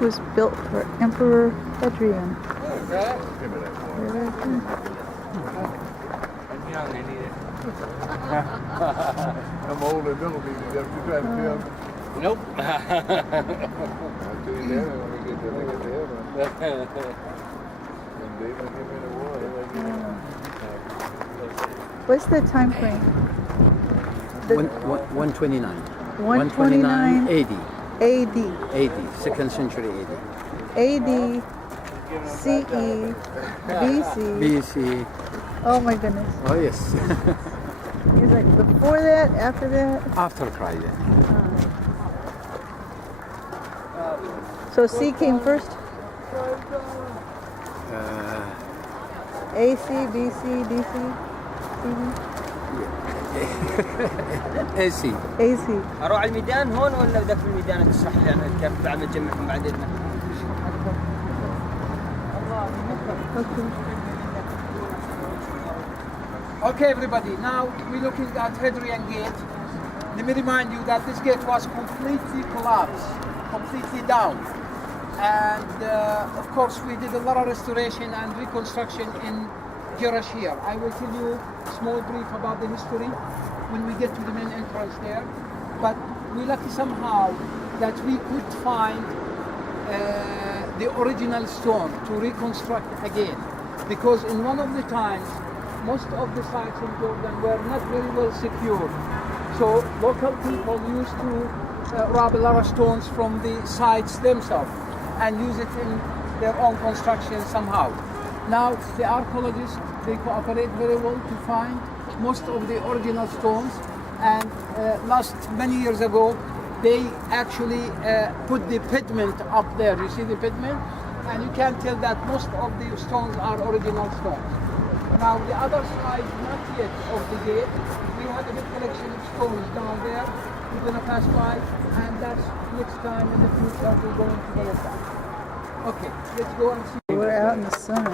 was built for Emperor Hadrian. I'm old and don't need it. You trying to tell me? Nope. I'll tell you that when we get to heaven. When David give me the water, I give What's the time frame? 129. 129 AD. AD. AD. 2nd century AD. AD, CE, BC. BC. Oh my goodness. Oh yes. Is it before that, after that? After Christ. So C came first? AC, BC, DC, AC. AC. اروح على الميدان هون ولا بدك في الميدان تشرح لي انا كيف بعمل جمعهم بعدين؟ Okay, everybody, now we're looking at Hadrian Gate. Let me remind you that this gate was completely collapsed, completely down. And of course, we did a lot of restoration and reconstruction in Jerash here. I will tell you a small brief about the history when we get to the main entrance there. But we're lucky somehow that we could find the original stone to reconstruct again. Because in one of the times, most of the sites in Jordan were not very well secured. So local people used to rob a lot of stones from the sites themselves and use it in their own construction somehow. Now the archaeologists, they cooperate very well to find most of the original stones, and last many years ago they actually put the pediment up there. You see the pediment? And you can tell that most of the stones are original stones. Now the other side, not yet of the gate, we have a big collection of stones down there. We're going to pass by, and that's next time in the future we're going to go with that. Okay, let's go and see. We're out in the sun.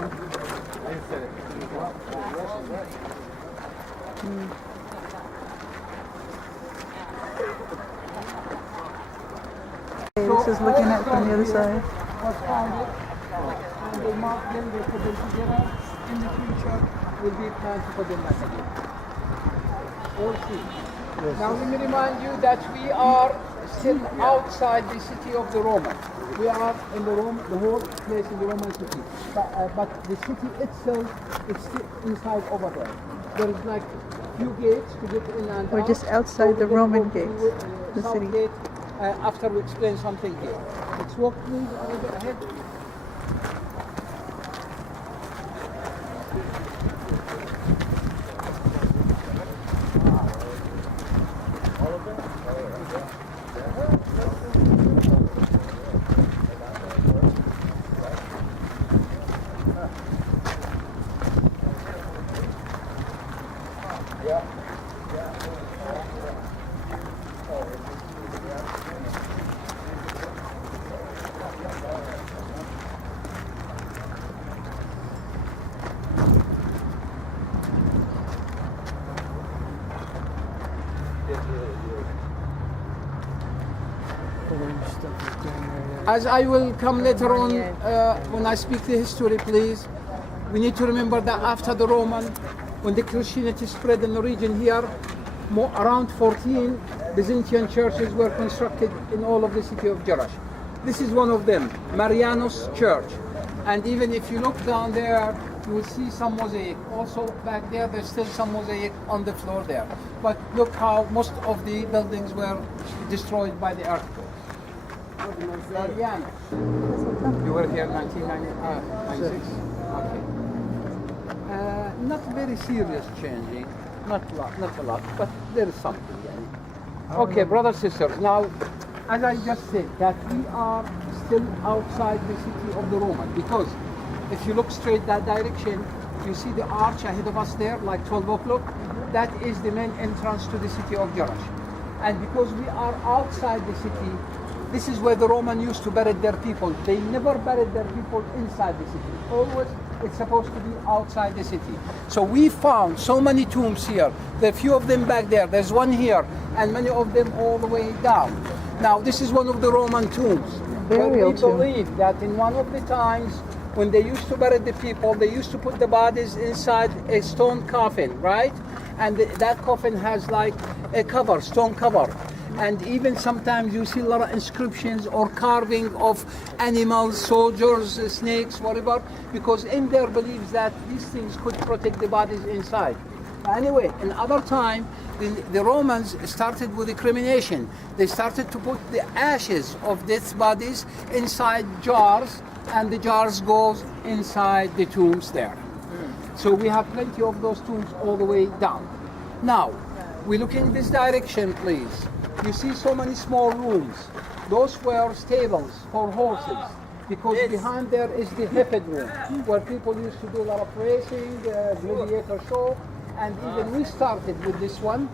Okay, this is looking at from the other side. Was founded, and they marked them, they put them together. In the future, will be planned to put them back again. All three. Yes. Now let me remind you that we are still outside the city of the Roman. We are in the whole place in the Roman city. But the city itself is still inside over there. There is like few gates to get in and We're out. just outside the we're gonna Roman go gates, to, the south city. Gate, after we explain something here. Let's walk please a little bit ahead. As I will come later on, when I speak the history, please, we need to remember that after the Roman, when the Christianity spread in the region here, around 14 Byzantine churches were constructed in all of the city of Jerash. This is one of them, Marianus Church. And even if you look down there, you will see some mosaic. Also back there, there's still some mosaic on the floor there. But look how most of the buildings were destroyed by the earthquake. Marianus. You were here in 1996? Okay. Not very serious changing, not a lot, but there is something. Okay, brothers and sisters, now, as I just said, that we are still outside the city of the Roman, because if you look straight that direction, you see the arch ahead of us there, like 12 o'clock, that is the main entrance to the city of Jerash. And because we are outside the city, this is where the Romans used to bury their people. They never buried their people inside the city. Always it's supposed to be outside the city. So we found so many tombs here. There are a few of them back there. There's one here, and many of them all the way down. Now this is one of the Roman tombs. burial we tomb. believe that in one of the times when they used to bury the people, they used to put the bodies inside a stone coffin, right? And that coffin has like a cover, stone cover. And even sometimes you see a lot of inscriptions or carving of animals, soldiers, snakes, whatever, because in their beliefs that these things could protect the bodies inside. Anyway, in other time, the Romans started with the cremation. They started to put the ashes of dead bodies inside jars, and the jars goes inside the tombs there. So we have plenty of those tombs all the way down. Now, we look in this direction, please. You see so many small rooms. Those were stables for horses, because behind there is the hippodrome, where people used to do a lot of racing, gladiator show, and even we started with this one.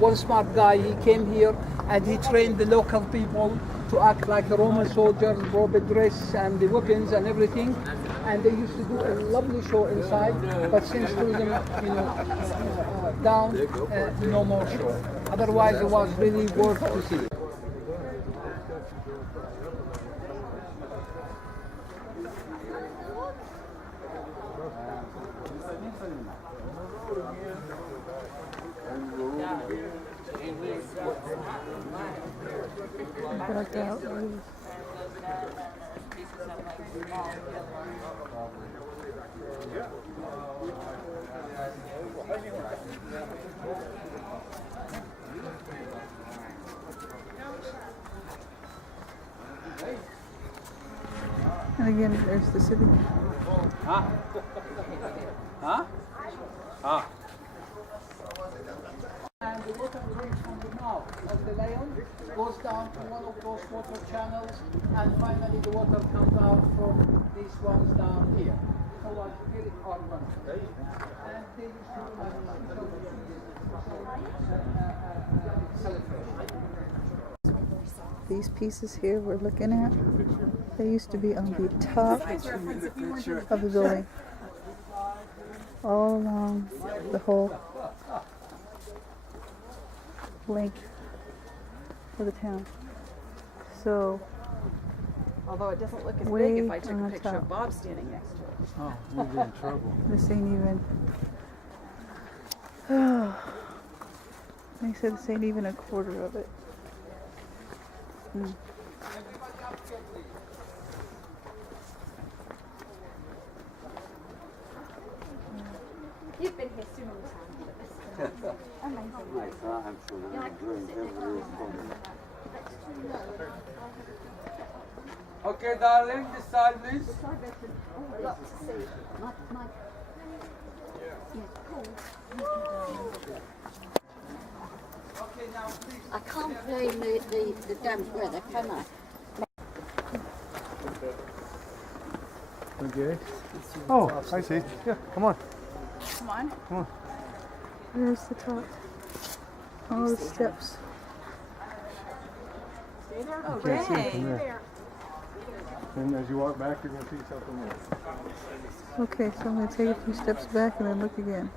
One smart guy, he came here and he trained the local people to act like a Roman soldiers, brought the dress and the weapons and everything, and they used to do a lovely show inside. But since tourism, down, no more show. Otherwise, it was really worth to see. Blacked out. And again, there's the city. Huh? Huh? Ah. And the water drinks from the mouth of the lion, goes down to one of those water channels, and finally the water comes out from these ones down here. So it was very organic. And they used to do These pieces here we're looking at, they used to be on the top of the building, all along the whole length of the town. So, Although it doesn't look as way big if I took on a picture top. of Bob standing next to it. Oh, we'll be in trouble. This ain't even. They said this ain't even a quarter of it. You've been here so many times, but this is amazing. Okay, darling, this side, please. A lot to see. My Okay, now please. I can't blame the damp weather, can I? Okay. Oh, I see. Yeah, come on. Come on. Come on. There's the top. All the steps. Oh, Can't see it dang. from there. And as you walk back, you're going to see something there. Okay, so I'm going to take a few steps back and then look again.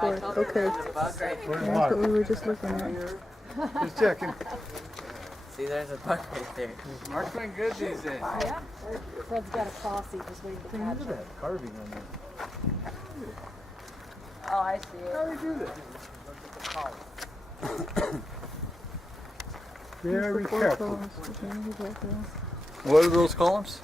Good. Okay. That's what we were just looking at. Just checking. See, there's a bug right there. Mark's been good these days. Fred's got a posse just waiting to catch Look at him. that carving on there. Oh, I see it. How do you do that? Very careful. What are those columns?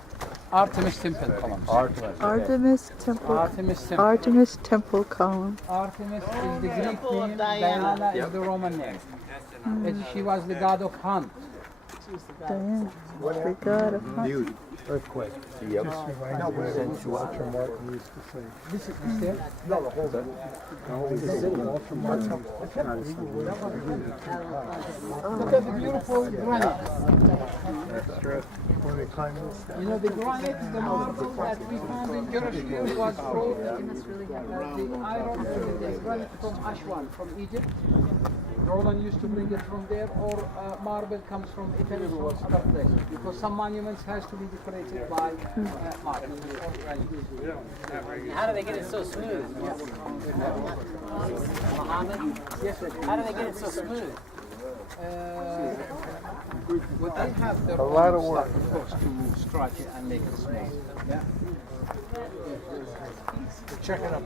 Artemis Temple columns. Artemis Temple. Artemis Temple. Artemis Temple column. Artemis is the Greek name, Diana is the Roman name. She was the god of hunt. Diana, the god of hunt. Earthquake. Yep. Just reminds me of what Walter Martin used to say. This is there. Look at the beautiful granite. When they climb this. You know, the granite, the marble that we found in Jerash was brought, the iron, the granite from Aswan, from Egypt. Roman used to bring it from there, or marble comes from Italy or other places, because some monuments has to be decorated by marble or granite. How do they get it so smooth? Muhammad? Yes, sir. How do they get it so smooth? What they have their A lot of own work. stuff, of course, to stretch it and make it small. Yeah. Check it up.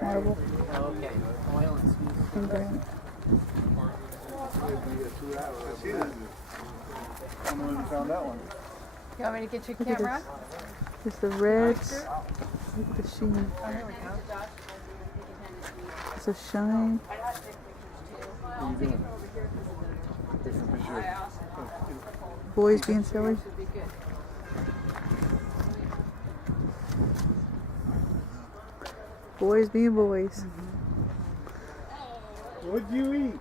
Marble Okay. Oil and smooth. and granite. I don't know if you found that one. You want me to get your Look at camera? this. It's the reds. Look at the sheen. Oh, here we go. It's a shine. What are you doing? Different picture. Boys being silly. Boys being boys. What'd you eat?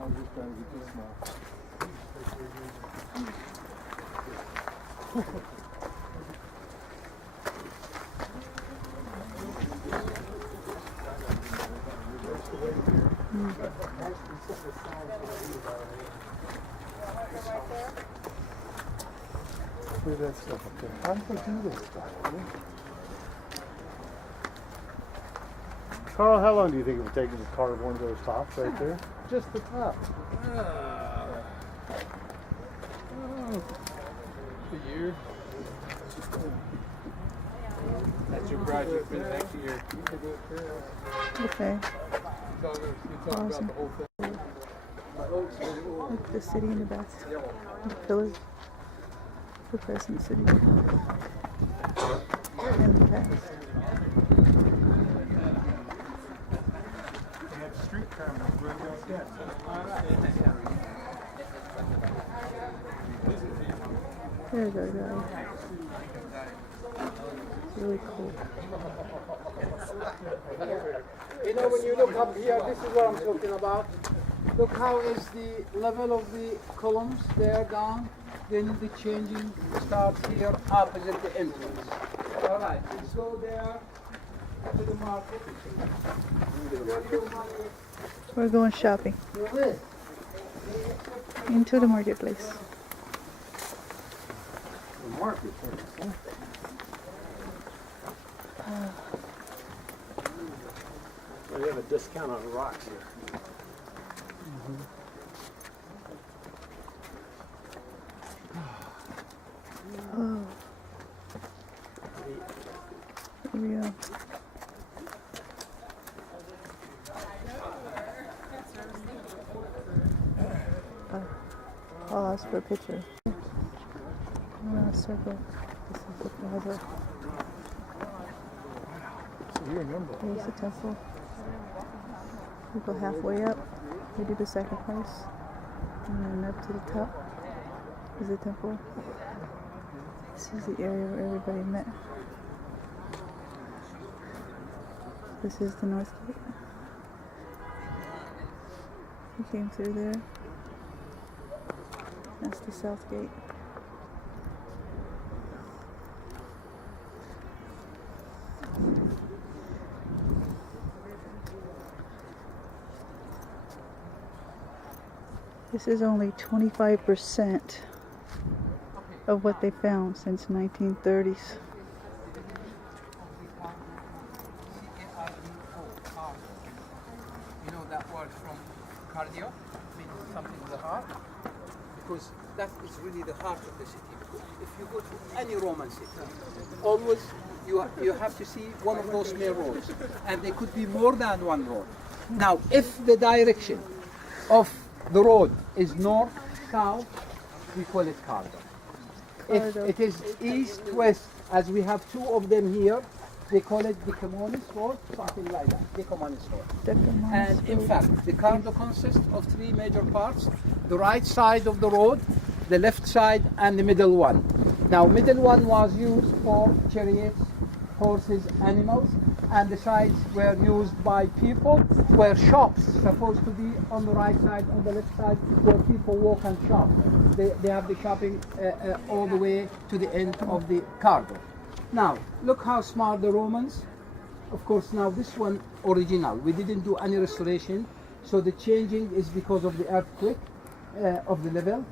I was just trying to get this small. Look at that stuff up there. How did they do this stuff? Carl, how long do you think it would take to carve one of those tops right there? Just the top. A year. That's your project for the next year. Okay. You talk about the whole thing. Look at the city in the back. The pillars. The present city. And the past. They have street cameras right downstairs. There you go, guys. It's really cool. You know, when you look up here, this is what I'm talking about. Look how is the level of the columns there down. Then the changing starts here opposite the entrance. All right, let's go there to the market. We're going shopping. Into the marketplace. The market. We have a discount on rocks here. Oh. Here we go. I'll ask for a picture. I'm gonna circle. This is the plaza. So you remember. Here's the temple. We go halfway up. We do the sacrifice. And then up to the top is the temple. This is the area where everybody met. This is the north gate. We came through there. That's the south gate. This is only 25% of what they found since 1930s. You know that word from cardio means something in the heart, because that is really the heart of the city. Because if you go to any Roman city, always you have to see one of those main roads, and there could be more than one road. Now, if the direction of the road is north, south, we call it cardo. If it is east, west, as we have two of them here, they call it the Decumanus Road, something like that, Decumanus Road. And in fact, the cardo consists of three major parts: the right side of the road, the left side, and the middle one. Now, middle one was used for chariots, horses, animals, and the sides were used by people, where shops supposed to be on the right side, on the left side, where people walk and shop. They have the shopping all the way to the end of the cardo. Now, look how smart the Romans. Of course, now this one original. We didn't do any restoration, so the changing is because of the earthquake of the level.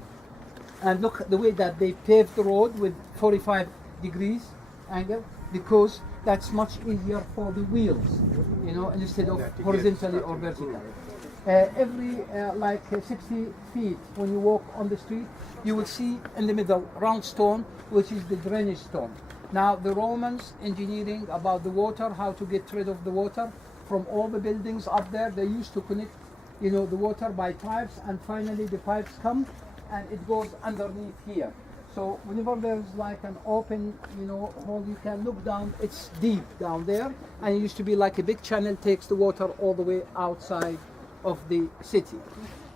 And look at the way that they paved the road with 45 degrees angle. because that's much easier for the wheels, you know, instead of horizontally or vertical. Every 60 feet, when you walk on the street, you will see in the middle round stone, which is the drainage stone. Now the Romans engineering about the water, how to get rid of the water from all the buildings up there, they used to connect, you know, the water by pipes, and finally the pipes come and it goes underneath here. So whenever there's like an open, you know, hole, you can look down, it's deep down there, and it used to be like a big channel, takes the water all the way outside of the city.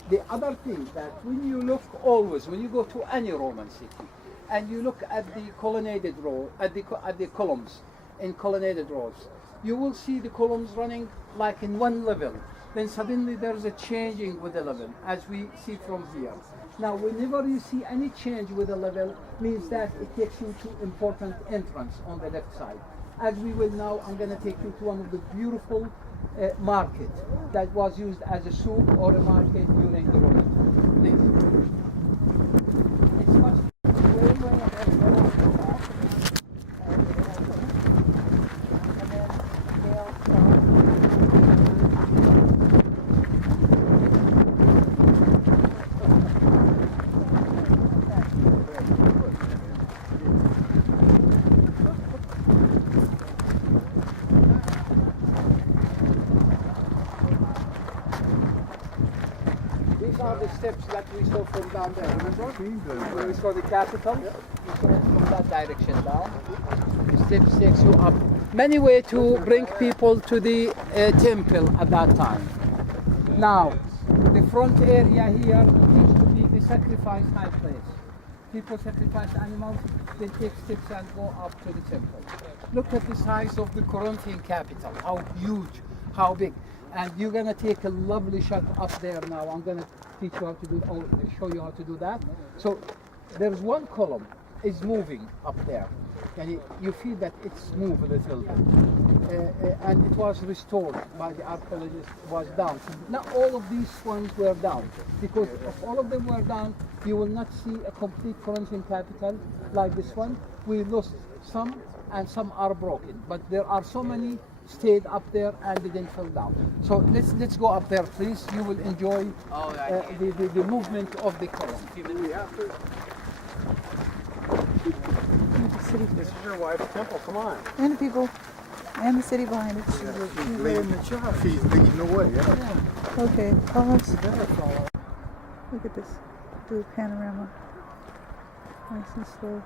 The other thing that when you look always, when you go to any Roman city, and you look at the colonnaded row, at the columns in colonnaded rows, you will see the columns running like in one level. Then suddenly there's a changing with the level, as we see from here. Now, whenever you see any change with the level, means that it takes you to important entrance on the left side. As we will now, I'm going to take you to one of the beautiful market that was used as a souk or a market during the Roman. Please. It's much way These are the steps that we saw from down there. Remember? When we saw the capital, we saw it from that direction down. The steps takes you up. Many ways to bring people to the temple at that time. Now, the front area here used to be the sacrifice high place. People sacrifice animals, they take steps and go up to the temple. Look at the size of the Corinthian capital, how huge, how big. And you're gonna take a lovely shot up there now. I'm gonna teach you how to do, or show you how to do that. So there's one column is moving up there, and you feel that it's moved a little bit. And it was restored by the archaeologists, was down. Not all of these ones were down, because if all of them were down, you will not see a complete Corinthian capital like this one. We lost some, and some are broken, but there are so many stayed up there and didn't fall down. So let's go up there, please. You will enjoy the movement of the column. This is your wife's temple, come on. And the people, and the city behind it. She's leading the charge. She's leading the way, yeah. Okay, pause. Look at this. Do a panorama. Nice and slow.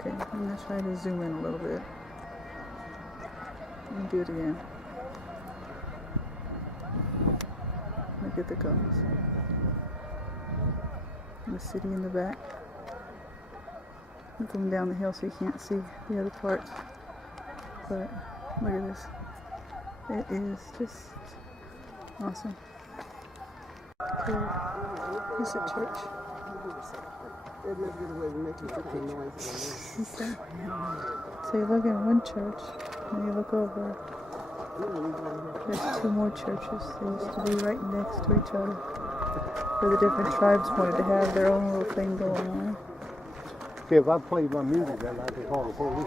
Okay, I'm going to try to zoom in a little bit. And do it again. Look at the guns. And the city in the back. I'm going down the hill so you can't see the other parts. But look at this. It is just awesome. Okay, this is a church. So you look at one church, and you look over. There's two more churches. They used to be right next to each other. Where the different tribes wanted to have their own little thing going on. See, if I played my music, then I'd be called the police.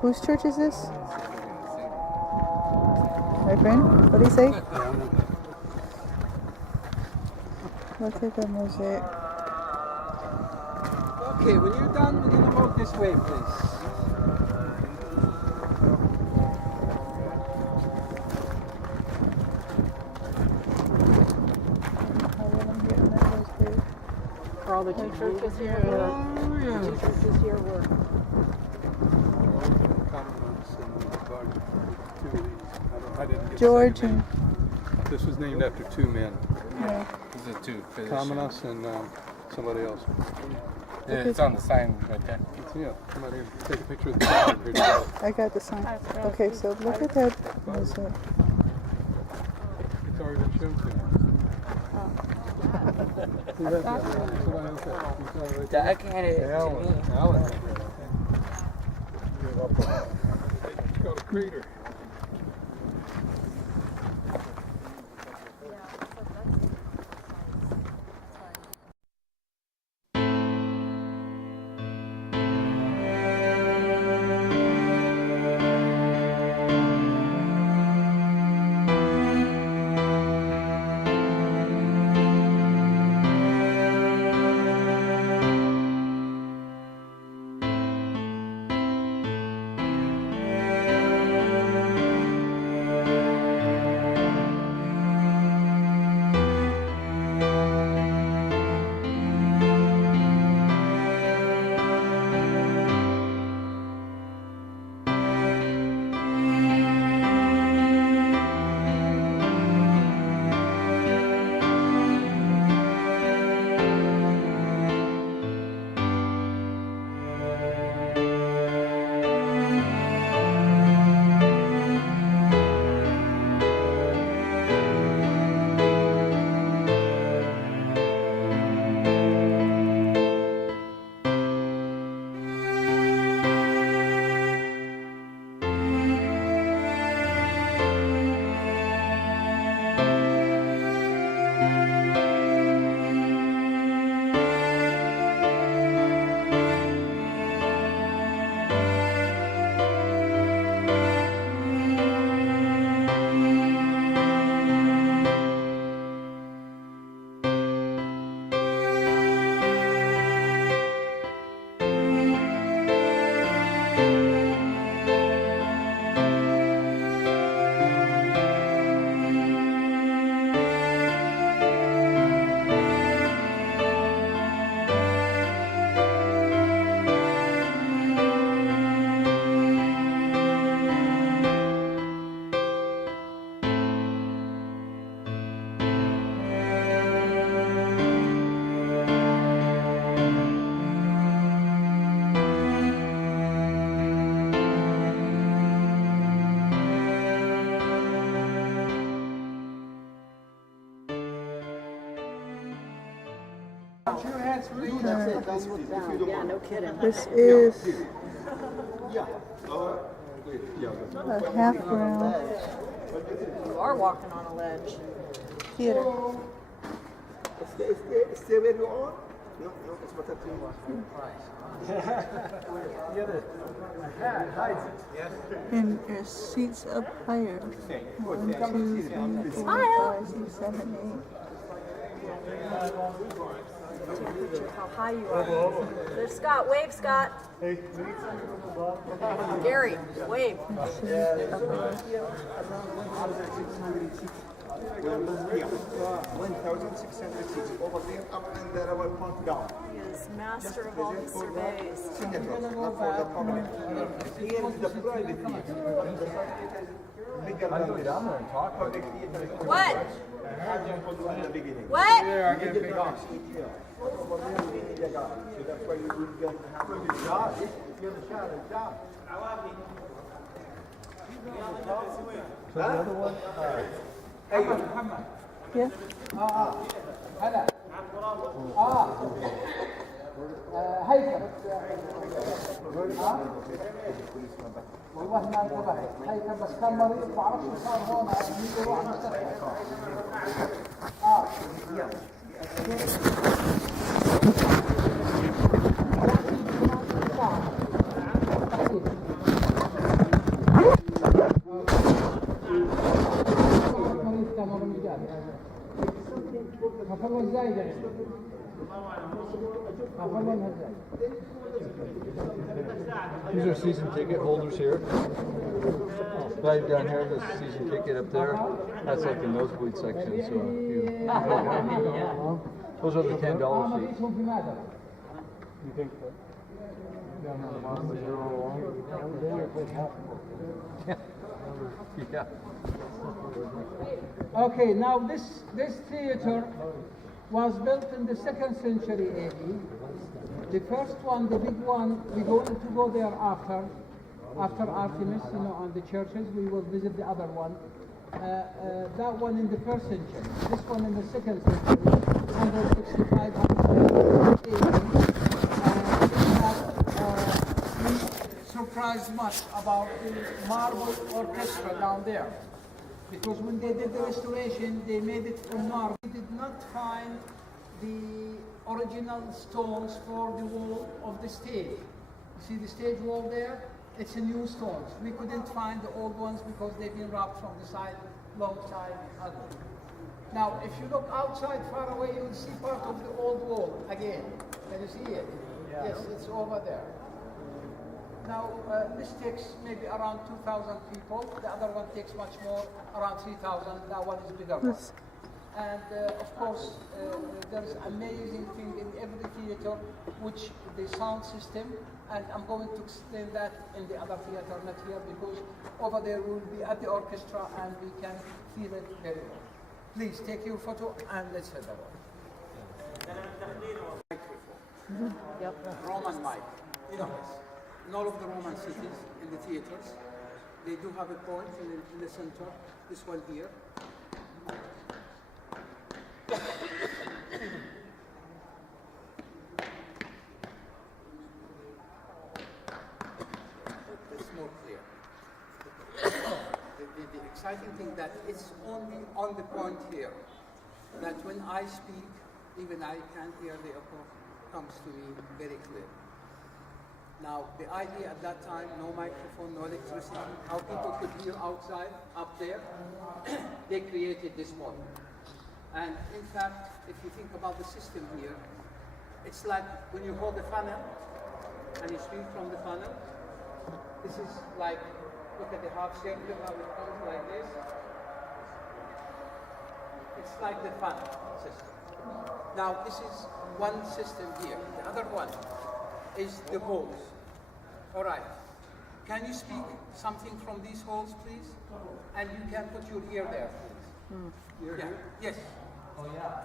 Whose church is this? My friend? What do you say? Look at the mosaic. Okay, when you're done, we're going to walk this way, please. Are all the two churches here? The two churches here were. George and... This was named after two men. Yeah. These are two. Commodus and somebody else. Yeah, it's on the sign right there. Yeah, come out here. Take a picture of the sign. I got the sign. Okay, so look at that mosaic. It's already been shown to you. I can't. Alan. called a crater. Yeah, no kidding. This is a half round You are walking on a ledge. theater. Stay where you are. No, it's better to And there's seats up higher. 1, 2, 3, 4, 5, 6, 7, 8. How high you are. There's Scott. Wave, Scott. Hey. Gary, wave. 1,600 seats over there, up and there, our front down. He is master of all the surveys. Signatures, not for the public. Here is the private theater. Bigger than this. Public theater is What? in the beginning. What? Yeah, I get big house. Over there, we need a guy. So that's why you would get a job. If you have a shot, a job. So the other one? Hey, Muhammad. Yeah. هلا. هيثم. والله ما انتبهت. هيثم بس كان مريض ما اعرفش شو صار هون يجي يروح مستشفى. These are season ticket holders here. Right down here, the season ticket up there. That's like the nosebleed section. So those are the $10 seats. You think so? Yeah. Okay, now this theater was built in the 2nd century AD. The first one, the big one, we're going to go there after Artemis, on the churches. We will visit the other one. That one in the 1st century. This one in the 2nd century, 165, 180. surprised much about the marble orchestra down there. Because when they did the restoration, they made it from marble. They did not find the original stones for the wall of the stage. You see the stage wall there? It's a new stones. We couldn't find the old ones because they've been robbed from the side, long side, other. Now, if you look outside far away, you'll see part of the old wall again. Can you see it? Yeah. Yes, it's over there. Now, this takes maybe around 2,000 people. The other one takes much more, around 3,000. That one is bigger one. And of course, there's amazing thing in every theater, which the sound system, and I'm going to explain that in the other theater, not here, because over there we'll be at the orchestra and we can feel it very well. Please take your photo and let's head over. Microphone. Yep. Roman mic. You know, in all of the Roman cities, in the theaters, they do have a point in the center, this one here. It's more clear. The exciting thing that it's only on the point here, that when I speak, even I can hear the echo comes to me very clear. Now, the idea at that time, no microphone, no electricity, how people could hear outside, up there, they created this model. And in fact, if you think about the system here, it's like when you hold a funnel and you speak from the funnel, this is like, look at the half circle, how it comes like this. It's like the funnel system. Now, this is one system here. The other one is the holes. All right. Can you speak something from these holes, please? And you can put your ear there, please. You're here? Yes. Oh yeah.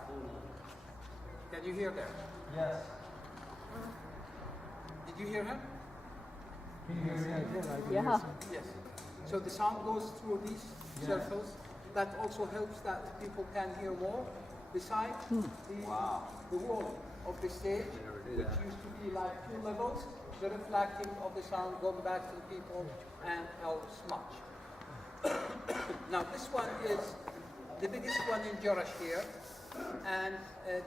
Can you hear there? Yes. Did you hear him? Yeah. Yes. So the sound goes through these circles. That also helps that people can hear more. Besides, the wall of the stage, which used to be like 2 levels, the reflecting of the sound going back to the people and helps much. Now this one is the biggest one in Jerash here, and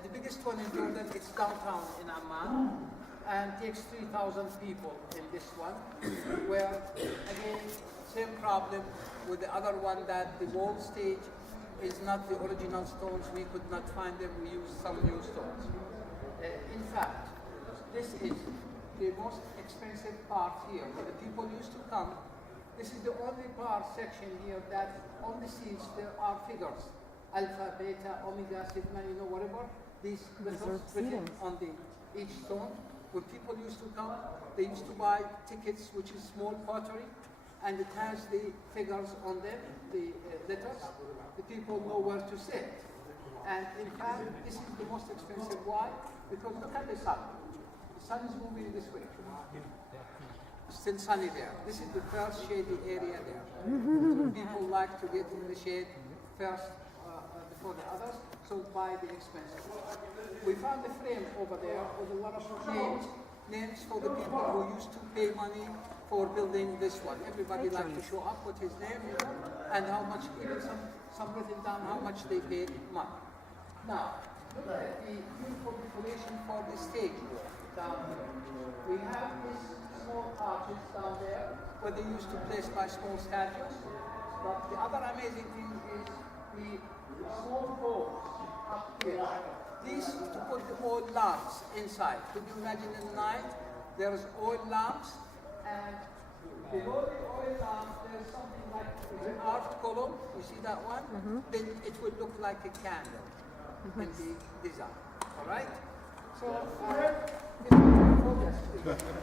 the biggest one in Jordan, it's downtown in Amman, and takes 3,000 people in this one, where again, same problem with the other one, that the wall stage is not the original stones. We could not find them. We used some new stones. In fact, this is the most expensive part here. Where the people used to come. This is the only part section here that on the seats there are figures. Alpha, beta, omega, sigma, you know, whatever. These letters written on each stone. When people used to come, they used to buy tickets, which is small pottery, and it has the figures on them, the letters. The people know where to sit. And in fact, this is the most expensive. Why? Because look at the sun. The sun is moving this way. It's still sunny there. This is the first shady area there. So people like to get in the shade first before the others, so buy the expensive. We found the frame over there with a lot of names for the people who used to pay money for building this one. Everybody liked to show up with his name, you know, and how much, even some written down how much they paid money. Now, look at the beautiful decoration for the stage down here. We have these small arches down there where they used to place by small statues. But the other amazing thing is the small holes up here. These to put the oil lamps inside. Could you imagine in the night there's oil lamps, and below the oil lamp there's something like an art column. You see that one? Then it would look like a candle in the design. All right? So, focus, please.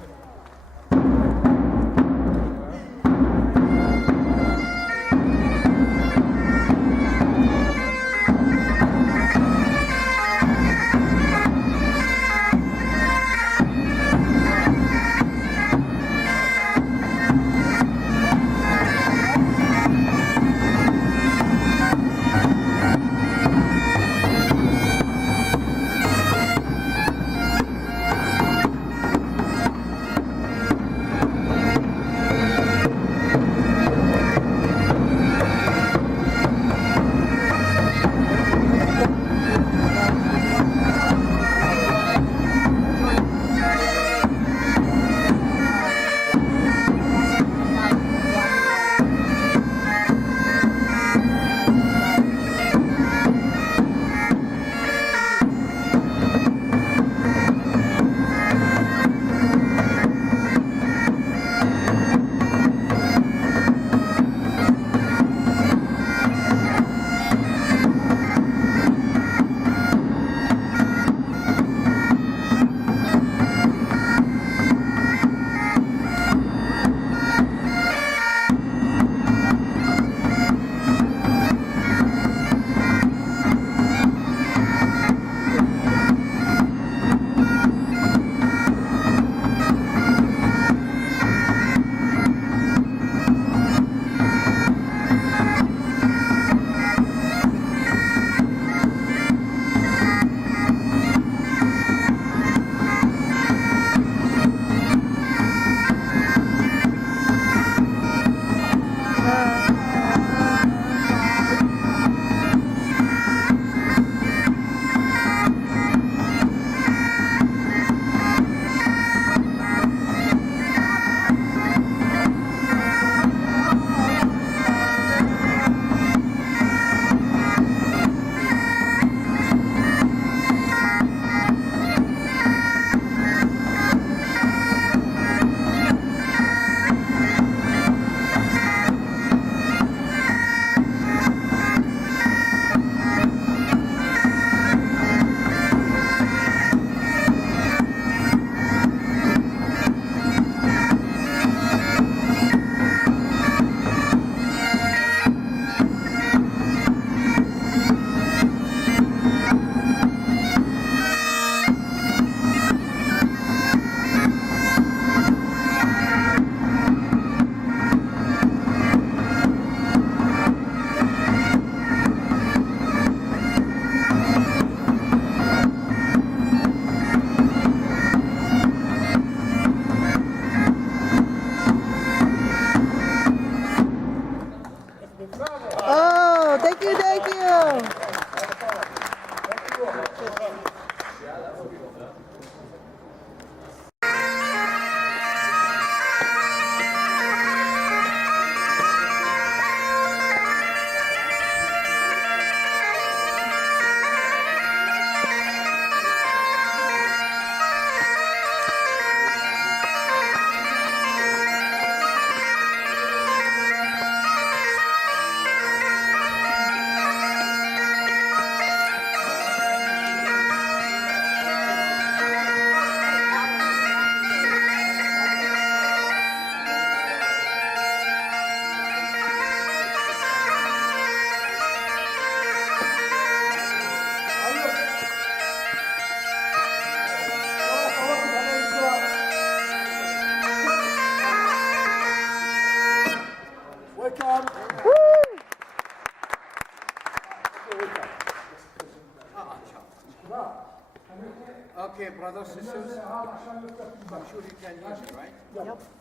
Okay, brothers, sisters, I'm sure you can hear me, right? Yep.